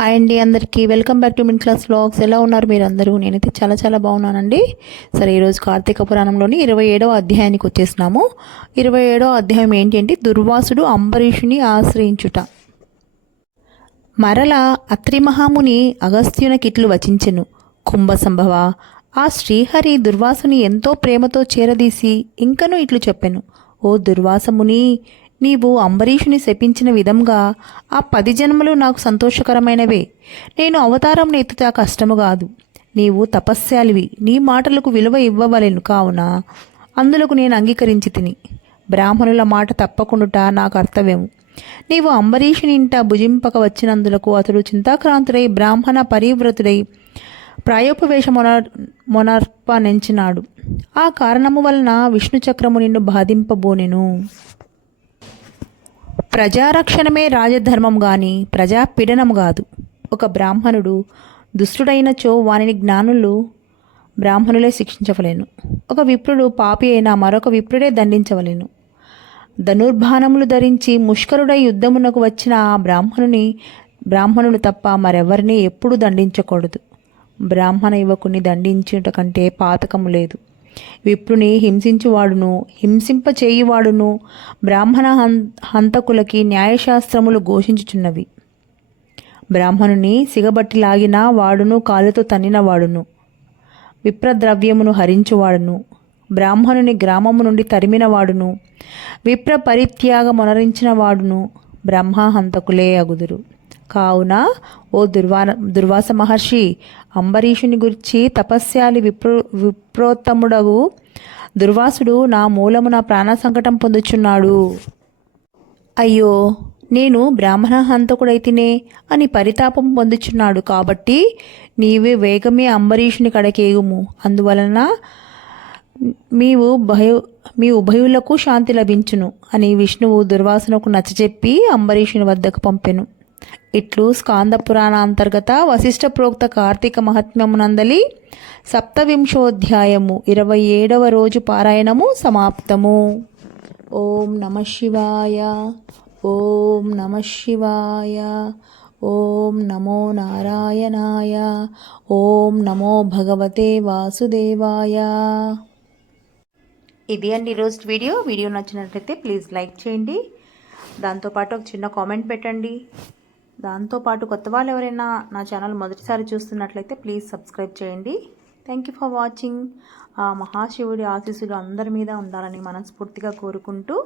Hi అండి అందరికీ. Welcome back to min class vlogs ఎలా ఉన్నారు మీరు అందరూ నేనైతే చాలా చాలా బాగున్నానండి. సరే ఈరోజు కార్తీక పురాణంలోని ఇరవై ఏడవ అధ్యాయానికి వచ్చేసినాము. ఇరవై ఏడవ అధ్యాయం ఏంటి అంటే దుర్వాసుడు అంబరీషుని ఆశ్రయించుట. మరల అత్రి మహాముని అగస్త్యునకిట్లు వచించెను. కుంభ సంభవ ఆ శ్రీహరి దుర్వాసుని ఎంతో ప్రేమతో చేరదీసి ఇంకనూ ఇట్లు చెప్పెను. ఓ దుర్వాసముని నీవు అంబరీషుని శపించిన విధంగా ఆ పది జన్మలు నాకు సంతోషకరమైనవే. నేను అవతారం నెత్తుతా కష్టము కాదు. నీవు తపస్యాలివి నీ మాటలకు విలువ ఇవ్వవలెను కావున అందులకు నేను అంగీకరించి తిని. బ్రాహ్మణుల మాట తప్పకుండుట నా కర్తవ్యము నీవు అంబరీషుని ఇంట భుజింపక వచ్చినందులకు అతడు చింతాక్రాంతుడై బ్రాహ్మణ పరివ్రతుడై ప్రాయోపవేశ మొనర్ మొనర్పనెంచినాడు ఆ కారణము వలన విష్ణు చక్రము నిన్ను బాధింపబోనెను. ప్రజారక్షణమే రాజధర్మం గాని ప్రజాపీడనం కాదు ఒక బ్రాహ్మణుడు దుష్టుడైనచో వానిని జ్ఞానులు బ్రాహ్మణులే శిక్షించవలేను. ఒక విప్రుడు పాపి అయినా మరొక విప్రుడే దండించవలేను. ధనుర్బాణములు ధరించి ముష్కరుడై యుద్ధమునకు వచ్చిన ఆ బ్రాహ్మణుని బ్రాహ్మణుడు తప్ప మరెవరిని ఎప్పుడూ దండించకూడదు. బ్రాహ్మణ యువకుని దండించుట కంటే పాతకము లేదు. విప్రుని హింసించువాడును హింసింపచేయువాడును బ్రాహ్మణ హం హంతకులకి న్యాయశాస్త్రములు ఘోషించుచున్నవి. బ్రాహ్మణుని సిగబట్టి లాగిన వాడును కాలుతో తన్నినవాడును. విప్రద్రవ్యమును హరించువాడును. బ్రాహ్మణుని గ్రామము నుండి తరిమినవాడును. విప్ర పరిత్యాగమునరించిన వాడును బ్రహ్మహంతకులే అగుదురు. కావున ఓ దుర్వా దుర్వాస మహర్షి అంబరీషుని గురించి తపస్యాలి విప్రో విప్రోత్తముడగు దుర్వాసుడు నా మూలము నా ప్రాణ సంకటం పొందుచున్నాడు. అయ్యో నేను బ్రాహ్మణ హంతకుడైతినే అని పరితాపం పొందుచున్నాడు కాబట్టి నీవే వేగమే అంబరీషుని కడకేగుము అందువలన మీవు భయ మీ ఉభయులకు శాంతి లభించును అని విష్ణువు దుర్వాసనకు నచ్చజెప్పి అంబరీషుని వద్దకు పంపెను. ఇట్లు స్కాంద పురాణ అంతర్గత వశిష్ఠ ప్రోక్త కార్తీక మహాత్మ్యమునందలి సప్తవింశోధ్యాయము ఇరవై ఏడవ రోజు పారాయణము సమాప్తము. ఓం నమ శివాయ. ఓం నమ శివాయ. ఓం నమో నారాయణాయ. ఓం నమో భగవతే వాసుదేవాయ. ఇది అండి ఈరోజు వీడియో. వీడియో నచ్చినట్లయితే ప్లీజ్ లైక్ చేయండి. దాంతోపాటు ఒక చిన్న కామెంట్ పెట్టండి. దాంతోపాటు కొత్త వాళ్ళు ఎవరైనా నా ఛానల్ మొదటిసారి చూస్తున్నట్లయితే ప్లీజ్ సబ్స్క్రైబ్ చేయండి. థ్యాంక్ యూ ఫర్ వాచింగ్ ఆ మహాశివుడి ఆశీస్సులు అందరి మీద ఉండాలని మనస్ఫూర్తిగా కోరుకుంటూ